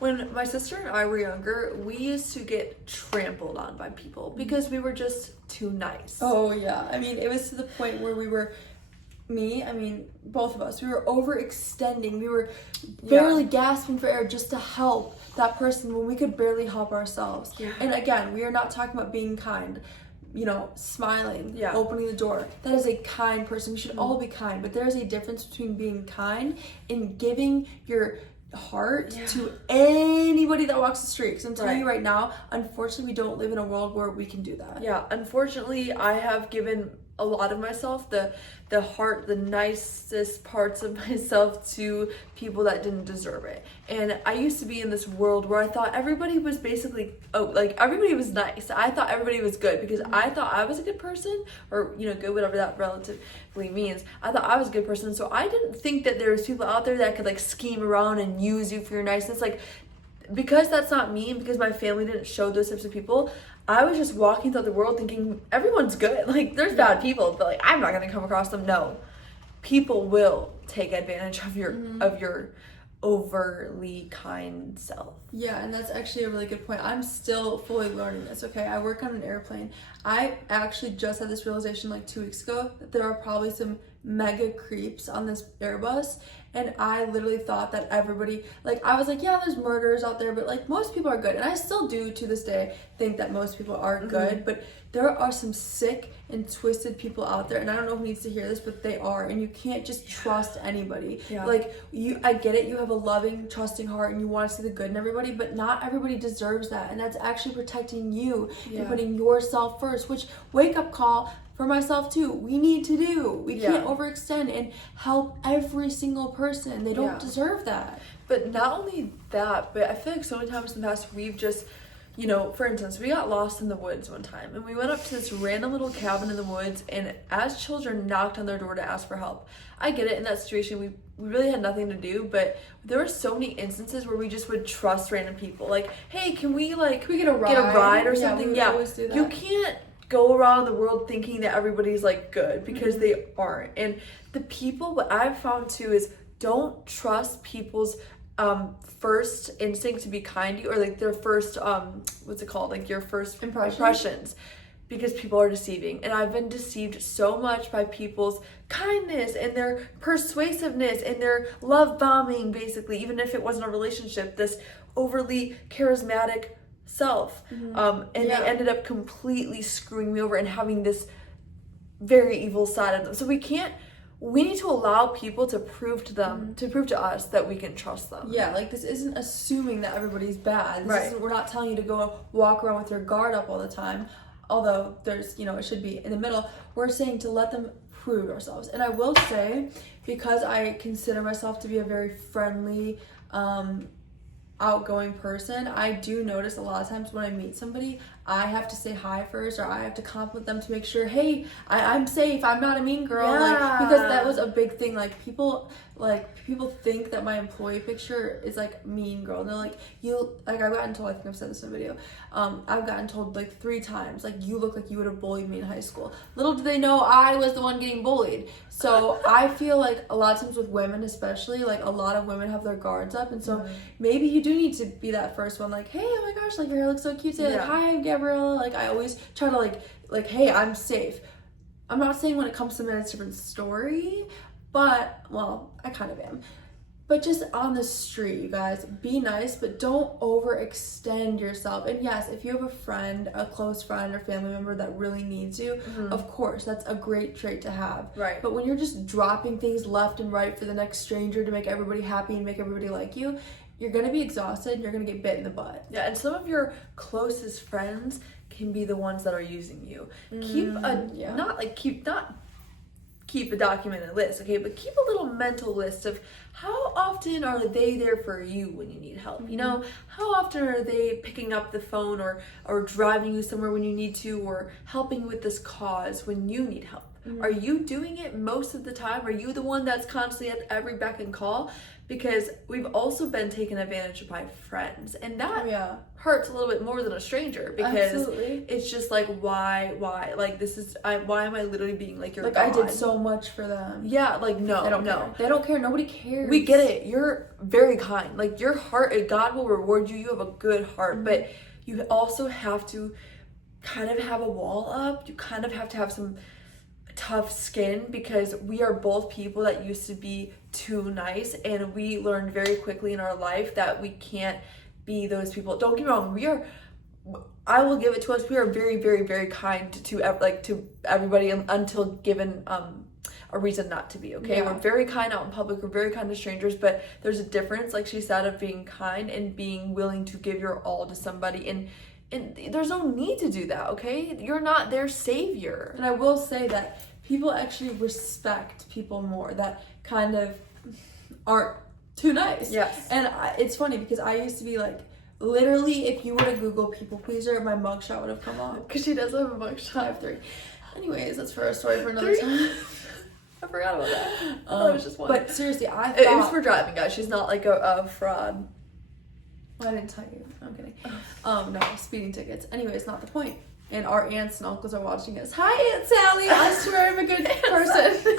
When my sister and I were younger, we used to get trampled on by people because we were just too nice. Oh, yeah. I mean, it was to the point where both of us, we were overextending. We were barely gasping for air just to help that person when we could barely help ourselves. Yeah. And again, we are not talking about being kind. Smiling, opening the door. That is a kind person. We should all be kind, but there is a difference between being kind and giving your heart to anybody that walks the street. Because I'm telling you right now, unfortunately, we don't live in a world where we can do that. Yeah, unfortunately, I have given a lot of myself, the heart, the nicest parts of myself to people that didn't deserve it. And I used to be in this world where I thought everybody was basically, everybody was nice. I thought everybody was good because I thought I was a good person, or, good, whatever that relatively means. I thought I was a good person. So I didn't think that there was people out there that could scheme around and use you for your niceness. Because that's not me, and because my family didn't show those types of people, I was just walking through the world thinking everyone's good. There's bad people, but I'm not gonna come across them. No, people will take advantage of your overly kind self. Yeah, and that's actually a really good point. I'm still fully learning this, okay? I work on an airplane. I actually just had this realization 2 weeks ago that there are probably some mega creeps on this Airbus, and I literally thought that everybody, I was yeah, there's murderers out there, but most people are good, and I still do to this day think that most people are good, but there are some sick and twisted people out there, and I don't know who needs to hear this, but they are, and you can't just trust anybody. I get it, you have a loving, trusting heart, and you want to see the good in everybody, but not everybody deserves that, and that's actually protecting you and putting yourself first, which, wake up call for myself too, we need to do. We can't overextend and help every single person. They don't deserve that. But not only that, but I feel like so many times in the past we've just, for instance, we got lost in the woods one time, and we went up to this random little cabin in the woods, and as children knocked on their door to ask for help. I get it, in that situation we really had nothing to do, but there were so many instances where we just would trust random people. Hey, can we get a ride or something? Yeah, we always do that. You can't go around the world thinking that everybody's good, because they aren't. And the people, what I've found too is, don't trust people's first instinct to be kind to you, or their first what's it called, your first impressions, because people are deceiving. And I've been deceived so much by people's kindness and their persuasiveness and their love bombing, basically, even if it wasn't a relationship, this overly charismatic self, and they ended up completely screwing me over and having this very evil side of them. So we need to allow people to prove to us that we can trust them. Yeah, this isn't assuming that everybody's bad. We're not telling you to go walk around with your guard up all the time, although there's, it should be in the middle. We're saying to let them prove ourselves. And I will say, because I consider myself to be a very friendly, outgoing person, I do notice a lot of times when I meet somebody, I have to say hi first, or I have to compliment them to make sure, hey, I'm safe, I'm not a mean girl, because that was a big thing. People think that my employee picture is mean girl. And they're I've gotten told, I think I've said this in a video, I've gotten told 3 times, you look like you would have bullied me in high school. Little do they know I was the one getting bullied. So I feel a lot of times with women especially, a lot of women have their guards up, and so maybe you do need to be that first one, hey, oh my gosh, your hair looks so cute today, hi Gabriella. I always try to hey, I'm safe. I'm not saying when it comes to men it's a different story, but, well, I kind of am. But just on the street, you guys, be nice, but don't overextend yourself. And yes, if you have a friend, a close friend or family member that really needs you, of course, that's a great trait to have. Right. But when you're just dropping things left and right for the next stranger to make everybody happy and make everybody like you, you're going to be exhausted and you're going to get bit in the butt. Yeah, and some of your closest friends can be the ones that are using you. Keep a documented list, okay? But keep a little mental list of how often are they there for you when you need help. How often are they picking up the phone or driving you somewhere when you need to, or helping with this cause when you need help? Are you doing it most of the time? Are you the one that's constantly at every beck and call? because we've also been taken advantage of by friends, and that yeah. hurts a little bit more than a stranger, because Absolutely. it's just like, why, like, this is, why am I literally being like your Like, God? I did so much for them. Yeah, like, no, They don't no. care. They don't care. Nobody cares. We get it. You're very kind. Like, your heart, God will reward you. You have a good heart, but you also have to kind of have a wall up. You kind of have to have some tough skin, because we are both people that used to be too nice, and we learned very quickly in our life that we can't be those people. Don't get me wrong, I will give it to us, we are very, very, very kind to everybody until given a reason not to be, okay? Yeah. We're very kind out in public, we're very kind to strangers, but there's a difference, like she said, of being kind and being willing to give your all to somebody, and there's no need to do that, okay? You're not their savior. And I will say that people actually respect people more that kind of aren't too nice. Yes. And it's funny because I used to be like, literally, if you were to Google people pleaser, my mugshot would have come up. Because she does have a I mugshot. have 3. Anyways, that's for a story for another 3? time. I forgot about that. That was just one. But seriously, I thought... It was for driving, guys. She's not like a fraud. Well, I didn't tell you. I'm kidding. No, speeding tickets. Anyways, not the point. And our aunts and uncles are watching us. Hi, Aunt Sally. I swear I'm a good person.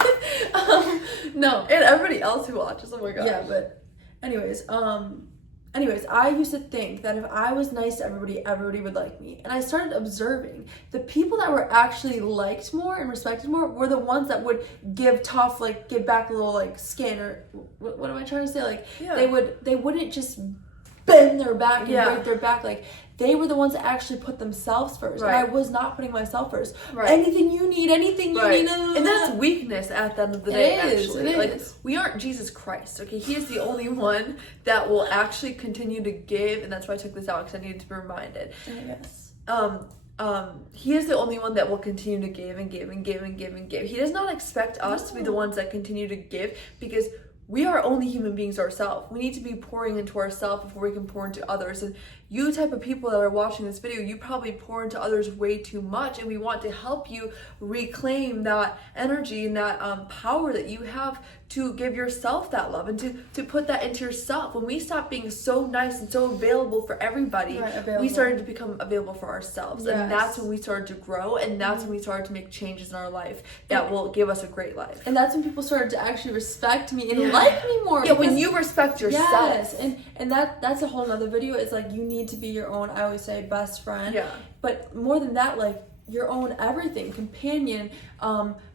No. And everybody else who watches. Oh my god. Yeah, but anyways, I used to think that if I was nice to everybody would like me. And I started observing the people that were actually liked more and respected more were the ones that would give tough, like, give back a little, like, skin, or what am I trying to say? Like, Yeah. they wouldn't just bend their back and Yeah. break their back. Like, they were the ones that actually put themselves first. Right. And I was not putting myself first. Right. Anything you need, anything you need. And that's weakness at the end of the day, actually. It Like, is. we aren't Jesus Christ, okay? He is the only one that will actually continue to give, and that's why I took this out, because I needed to be reminded. Yes. He is the only one that will continue to give and give and give and give and give. He does not expect us to be the ones that continue to give, because we are only human beings ourselves. We need to be pouring into ourselves before we can pour into others. And you type of people that are watching this video, you probably pour into others way too much, and we want to help you reclaim that energy and that power that you have to give yourself that love and to put that into yourself. When we stopped being so nice and so available for everybody, we started to become available for ourselves. Yes. And that's when we started to grow, and that's when we started to make changes in our life that will give us a great life. And that's when people started to actually respect me and like me more. Yeah, when you respect yourself. Yes, and that's a whole nother video. It's like, you need to be your own, I always say, best friend. Yeah. But more than that, like, your own everything, companion,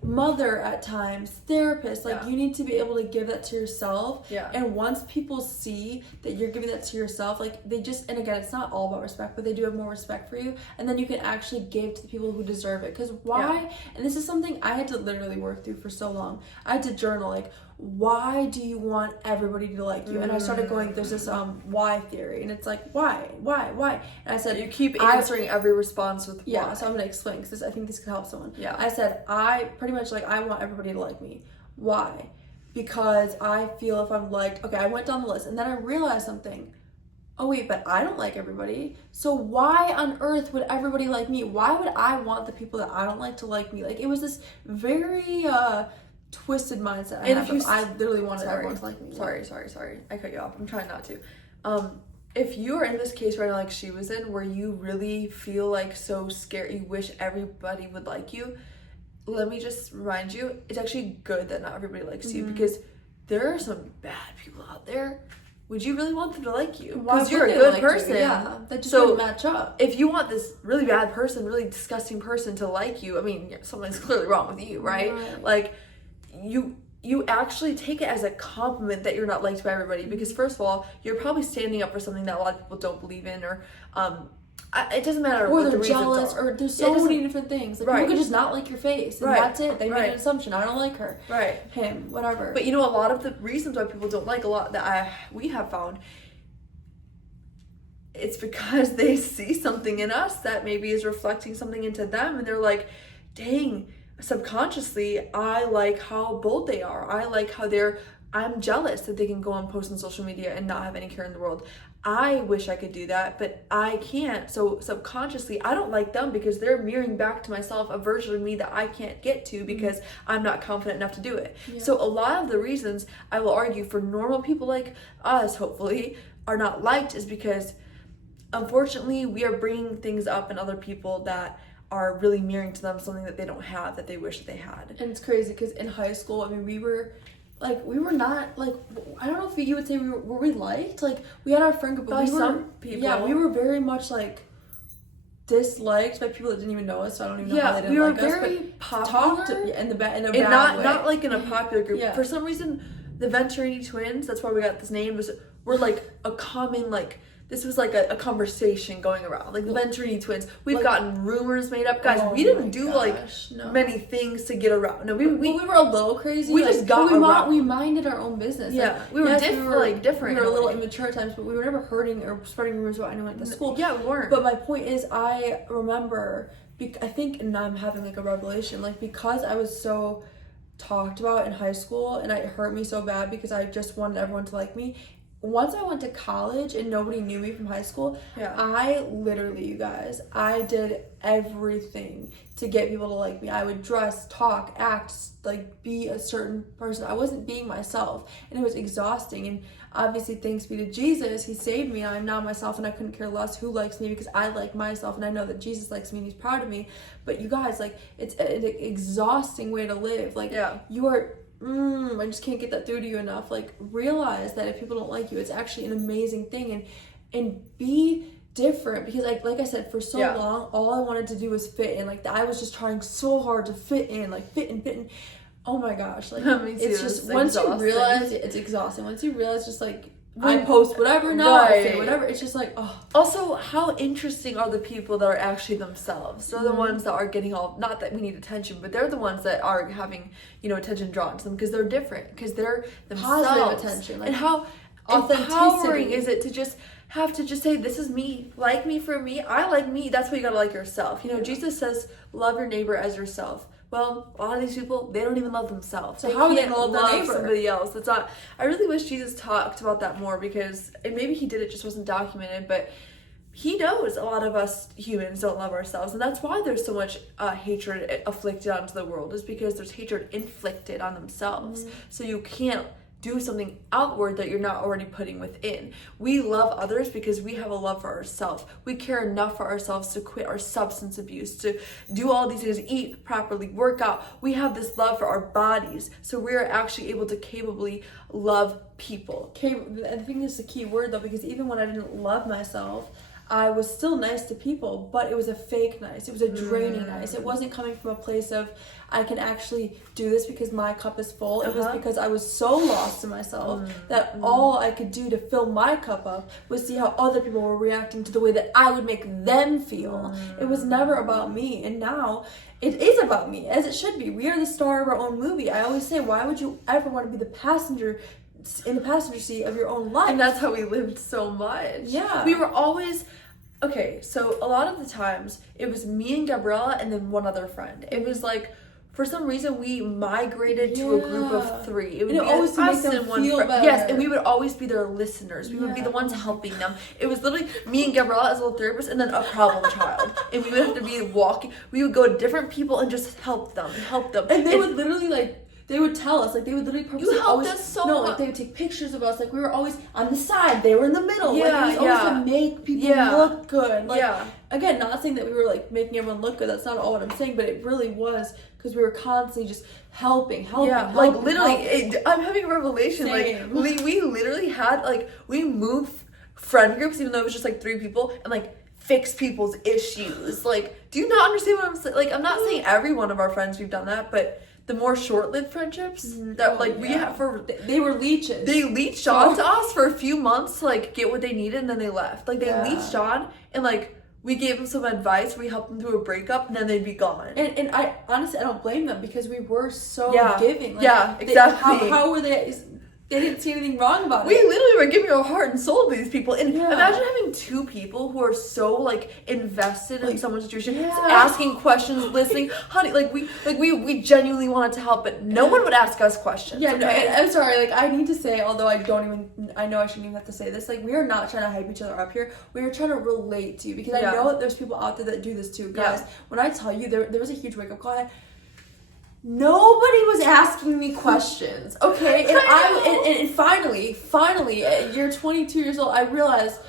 mother at times, therapist. Like, you need to be able to give that to yourself. Yeah. And once people see that you're giving that to yourself, like, they just, and again, it's not all about respect, but they do have more respect for you, and then you can actually give to the people who deserve it. Because why, and this is something I had to literally work through for so long. I had to journal, like, why do you want everybody to like you? And I started going, there's this why theory, and it's like, why? And I said, You keep answering every response with why. yeah, so I'm gonna explain, because I think this could help someone. Yeah. I said, I pretty much, like, I want everybody to like me. Why? Because I feel if I'm liked, okay, I went down the list, and then I realized something. Oh wait, but I don't like everybody. So why on earth would everybody like me? Why would I want the people that I don't like to like me? Like, it was this very twisted mindset. I literally wanted everyone to like me. Sorry. I cut you off. I'm trying not to. If you are in this case right now, like she was in, where you really feel like so scared, you wish everybody would like you, let me just remind you, it's actually good that not everybody likes you, because there are some bad people out there. Would you really want them to like you? Because you're a good person. Yeah, that just wouldn't match up. If you want this really bad person, really disgusting person to like you, I mean, something's clearly wrong with you, right? Like, you actually take it as a compliment that you're not liked by everybody, because first of all, you're probably standing up for something that a lot of people don't believe in, or it doesn't matter or what they're the jealous, reasons are. or there's so many different things. Like, people could just not like your face, and that's it. They made an assumption. I don't like her. Right. Him. Whatever. But you know, a lot of the reasons why people don't like a lot that we have found, it's because they see something in us that maybe is reflecting something into them, and they're like, dang, subconsciously, I like how bold they are. I like how I'm jealous that they can go and post on social media and not have any care in the world. I wish I could do that, but I can't. So subconsciously, I don't like them because they're mirroring back to myself a version of me that I can't get to because I'm not confident enough to do it. Yeah. So a lot of the reasons I will argue for normal people like us, hopefully, are not liked is because unfortunately we are bringing things up in other people that are really mirroring to them something that they don't have that they wish that they had. And it's crazy because in high school, I mean, we were not, like, I don't know if you would say were we liked? Like, we had our friend group, but some people. Yeah, we were very much, like, disliked by people that didn't even know us, so I don't even know how they didn't like us. Yeah, we were very popular. In a bad way. Not like in a popular group. Yeah. For some reason, the Venturini twins, that's why we got this name, were like a common, like, this was like a conversation going around. Like the Venturini twins. We've gotten rumors made up. Guys, we didn't do many things to get around. No, we were a little crazy. We just got around. We minded our own business. Yeah, we were different. We were a little immature at times, but we were never hurting or spreading rumors about anyone at the school. Yeah, we weren't. But my point is, I remember, I think, and I'm having like a revelation, like because I was so talked about in high school and it hurt me so bad because I just wanted everyone to like me. Once I went to college and nobody knew me from high school, I literally, you guys, I did everything to get people to like me. I would dress, talk, act, like be a certain person. I wasn't being myself, and it was exhausting. And obviously, thanks be to Jesus, he saved me. I'm now myself, and I couldn't care less who likes me because I like myself, and I know that Jesus likes me and he's proud of me. But you guys, like, it's an exhausting way to live. Like, you are... I just can't get that through to you enough. Like, realize that if people don't like you, it's actually an amazing thing, and be different, because like I said, for so long, all I wanted to do was fit in. Like, I was just trying so hard to fit in, like fit in. Oh my gosh, like it's just once you realize it's exhausting. Once you realize, just like I post whatever now, I say whatever. It's just like, oh. Also, how interesting are the people that are actually themselves? They're the ones that are getting all, not that we need attention, but they're the ones that are having, attention drawn to them because they're different, because they're themselves. Positive attention. Like, and how empowering is it to just have to just say, this is me, like me for me, I like me. That's what you gotta like yourself. Jesus says, love your neighbor as yourself. Well, a lot of these people, they don't even love themselves. So how are they gonna love their neighbor? Somebody else. It's not. I really wish Jesus talked about that more, because, and maybe he did, it just wasn't documented, but he knows a lot of us humans don't love ourselves, and that's why there's so much hatred afflicted onto the world, is because there's hatred inflicted on themselves. So you can't do something outward that you're not already putting within. We love others because we have a love for ourselves. We care enough for ourselves to quit our substance abuse, to do all these things, eat properly, work out. We have this love for our bodies, so we're actually able to capably love people. I think this is a key word though, because even when I didn't love myself, I was still nice to people, but it was a fake nice. It was a draining nice. It wasn't coming from a place of, I can actually do this because my cup is full. It was because I was so lost in myself that all I could do to fill my cup up was see how other people were reacting to the way that I would make them feel. It was never about me. And now it is about me, as it should be. We are the star of our own movie. I always say, why would you ever want to be the passenger in the passenger seat of your own life? And that's how we lived so much. Yeah. We were always... Okay, so a lot of the times, it was me and Gabriella and then one other friend. It was like, for some reason, we migrated to a group of 3. It would be always us and one friend. Yes, and we would always be their listeners. We would be the ones helping them. It was literally me and Gabriella as a little therapist, and then a problem child. And we would have to be walking. We would go to different people and just help them. And they would literally, like... They would tell us, like, they would literally purposely you helped us so much. Like, they would take pictures of us, like, we were always on the side, they were in the middle. Like, it was always to make people look good. Like, again, not saying that we were, like, making everyone look good, that's not all what I'm saying, but it really was, because we were constantly just helping. Like, literally, I'm having a revelation. Same. Like, we literally had, like, we moved friend groups, even though it was just, like, 3 people, and, like, fix people's issues. Like, do you not understand what I'm saying? Like, I'm not saying every one of our friends we've done that, but... the more short-lived friendships that we have they were leeches. They leeched on to us for a few months to like get what they needed, and then they left. Like they leeched on, and like we gave them some advice, we helped them through a breakup, and then they'd be gone. And I honestly, I don't blame them, because we were so giving. Like, exactly. How were they? they didn't see anything wrong about it. We literally were giving our heart and soul to these people. And Yeah. imagine having two people who are so like invested in someone's situation, Yeah. asking questions, listening. Honey, we genuinely wanted to help, but no one would ask us questions. Yeah, okay? no, and I'm sorry, like, I need to say, although I know I shouldn't even have to say this, like, we are not trying to hype each other up here. We are trying to relate to you, because Yeah. I know that there's people out there that do this too. Guys, when I tell you, there was a huge wake-up call. Nobody was asking me questions, okay? And finally, at year 22 years old, I realized,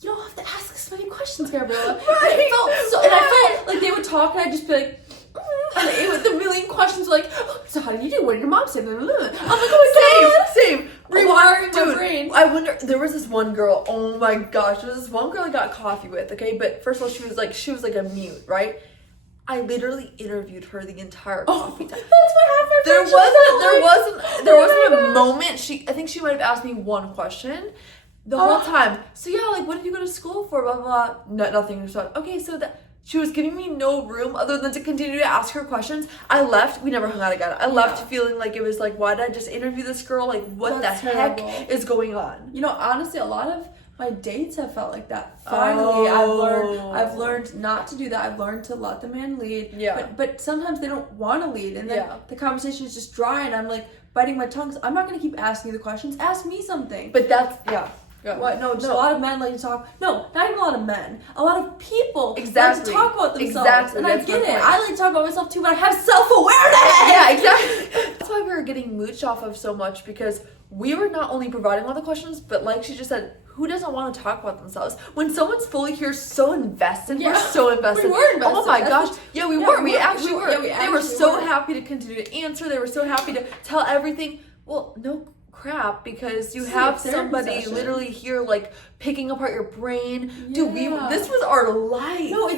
you don't have to ask so many questions, Gabriella. Right. And I felt like they would talk, and I'd just be like, and it was the million questions were like, so how did you do? What did your mom say? I'm like, oh my god. Same. Rewiring my Dude, brain. I wonder. There was this one girl. Oh my gosh, there was this one girl I got coffee with. Okay, but first of all, she was like a mute, right? I literally interviewed her the entire coffee time. That's what happened. There wasn't a moment. I think she might have asked me one question the whole time. So yeah, like, what did you go to school for? Blah blah blah. No, nothing. So okay, so that she was giving me no room other than to continue to ask her questions. I left. We never hung out again. I left feeling like it was like, why did I just interview this girl? Like, what That's the terrible. heck is going on? You know, honestly, a lot of my dates have felt like that. Finally, I've learned not to do that. I've learned to let the man lead. Yeah. But sometimes they don't want to lead, and then the conversation is just dry, and I'm like biting my tongue. So I'm not gonna keep asking you the questions. Ask me something. But that's What? No, just a lot of men like to talk. No, not even a lot of men. A lot of people like to talk about themselves. Exactly. And That's I get my it. point. I like to talk about myself too, but I have self-awareness. Yeah, exactly. That's why we were getting mooched off of so much, because we were not only providing all the questions, but like she just said, who doesn't want to talk about themselves? When someone's fully here, so invested, we're so invested. We were invested. Oh my gosh. Yeah, we were. We actually were. Yeah, we They were actually so were. happy to continue to answer. They were so happy to tell everything. Well, no crap, because you have therapy somebody session. literally here, like, picking apart your brain. Yeah. Dude, this was our life. No,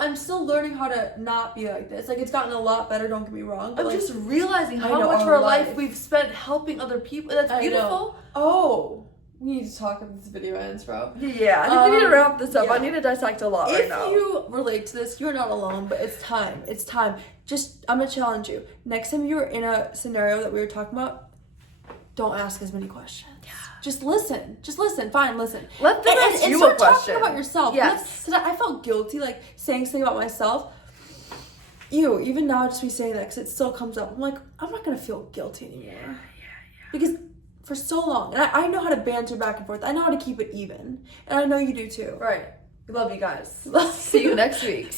I'm still learning how to not be like this. Like, it's gotten a lot better, don't get me wrong. But I'm like, just realizing how know, much of our our life life. we've spent helping other people. That's I beautiful. know. Oh, we need to talk about this video ends, bro. Yeah, I think we need to wrap this up. yeah. I need to dissect a lot right now. If you relate to this, you're not alone, but it's time. It's time. Just, I'm gonna challenge you. Next time you're in a scenario that we were talking about, don't ask as many questions. Yeah. Just listen. Fine, listen. Let them ask you a start question. talking about yourself. Yes. Because I felt guilty, like, saying something about myself. Even now, just me saying that, because it still comes up. I'm like, I'm not gonna feel guilty anymore. Yeah. Because for so long, and I know how to banter back and forth. I know how to keep it even, and I know you do too. Right. We love you guys. See you next week.